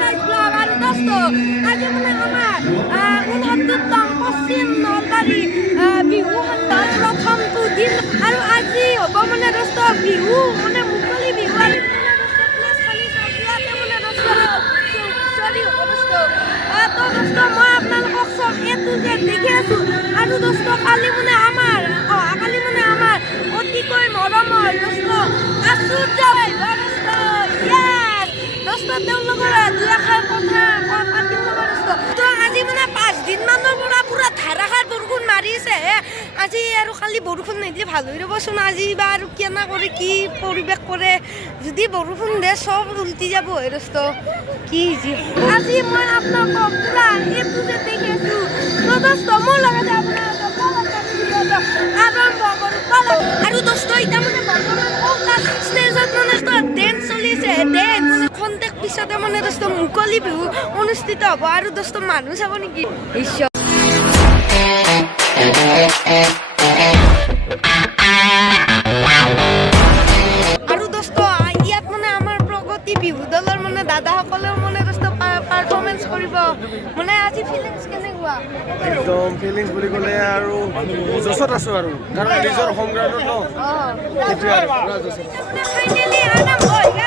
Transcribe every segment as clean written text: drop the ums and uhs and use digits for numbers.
guys blog আৰু দোস্ত আজি মানে আমাৰ 69তম পশ্চিম নলবাৰী বিহু খণ্ডৰ প্ৰথমটো দিন আৰু আজি হ'ব মানে দোস্ত বিহু মানে মুকলি বিহু আৰু মই আপোনালোকক চব এটো যে দেখি আছো আৰু দোস্ত কালি মানে আমাৰ অহাকালি মানে আমাৰ অতিকৈ মৰমৰ দোস্ত আচুৰ্য দোস্ত তেওঁলোকৰ দুই এষাৰ কথা পাতিম ল'ব দোস্ত তো আজি মানে 5 দিন মানৰ পৰা পুৰা ধাৰাসাৰ বৰষুণ মাৰিছে আজি আৰু কালি বৰষুণ নিদিলে ভাল হৈ ৰ'বচোন আজি বা আৰু কেনে কৰে কি পৰিৱেশ কৰে যদি বৰষুণ দিয়ে চব উল্টি যাব হয় দোস্ত কি যি আজি মই আপোনালোকক পুৰা এইটো যে দেখি আছোঁ তো দোস্ত মোৰ লগতে আপোনালোকক আৰম্ভ কৰোঁ আৰু দোস্ত এতিয়া মানে বৰ্তমান ষ্টেজত মানে ডেন্স চলিছে ডেন্স খন্তেক পিছতে মানে দোস্ত মুকলি বিহু অনুষ্ঠিত হ'ব আৰু দোস্ত মানুহ চাব নেকি ঈশ্বৰ আৰু দোস্ত ইয়াত মানে আমাৰ প্ৰগতি বিহু দলৰ মানে দাদাসকলেও মানে দোস্ত পাৰফৰ্মেঞ্চ কৰিব মানে আজি ফিলিংছ কেনেকুৱা একদম ফিলিংছ বুলি ক'লে আৰু জছত আছোঁ আৰু কাৰণ নিজৰ হোম গ্ৰাউণ্ডত ন সেইটোৱে আৰু পুৰা জছত ফাইনেলি আৰম্ভ হৈ গ'ল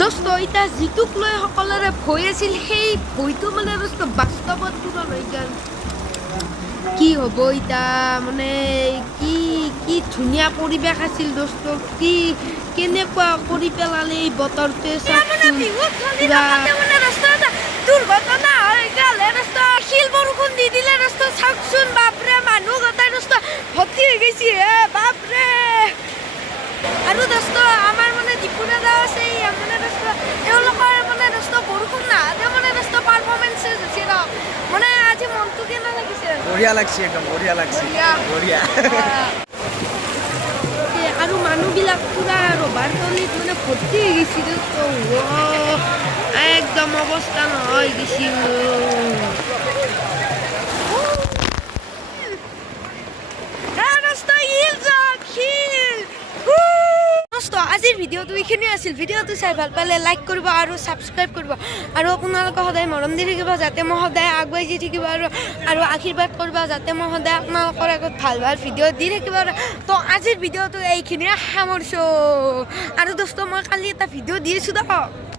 দোস্ত এতিয়া যিটোক লৈ সকলোৰে ভয় আছিল সেই ভয়টো মানে দোস্ত বাস্তৱত পূৰণ হৈ গ'ল কি হ'ব এতিয়া মানে কি কি ধুনীয়া পৰিৱেশ আছিল দোস্ত কি কেনেকুৱা কৰি পেলালে এই বতৰটোৱে দুৰ্ঘটনা হৈ গ'ল দোস্ত শিল বৰষুণ দি দিলে দোস্ত চাওকচোন বাপৰে মানুহ গোটাই দোস্ত ভৰ্তি হৈ গৈছে হে বাপৰে আৰু দোস্ত আমাৰ মানে দীপু দাদা আছে মানে দোস্ত তেওঁলোকৰ মানে দোস্ত বৰষুণ নাহাতে মানে দোস্ত পাৰফৰ্মেঞ্চ হৈছে ৰ মানে আজি মনটো কেনে লাগিছে বঢ়িয়া লাগছে একদম বঢ়িয়া লাগছে বঢ়িয়া আৰু মানুহবিলাক পুৰা ৰবাৰ তলিত মানে ভৰ্তি হৈ গৈছে দোস্ত একদম অৱস্থা নহয় গৈছে আজিৰ ভিডিঅ'টো এইখিনিয়ে আছিল ভিডিঅ'টো চাই ভাল পালে লাইক কৰিব আৰু ছাবস্ক্ৰাইব কৰিব আৰু আপোনালোকে সদায় মৰম দি থাকিব যাতে মই সদায় আগুৱাই দি থাকিব আৰু আশীৰ্বাদ কৰিব যাতে মই সদায় আপোনালোকৰ আগত ভাল ভাল ভিডিঅ' দি থাকিব তো আজিৰ ভিডিঅ'টো এইখিনিয়ে সামৰিছোঁ আৰু দোস্ত মই কালি এটা ভিডিঅ' দি আছোঁ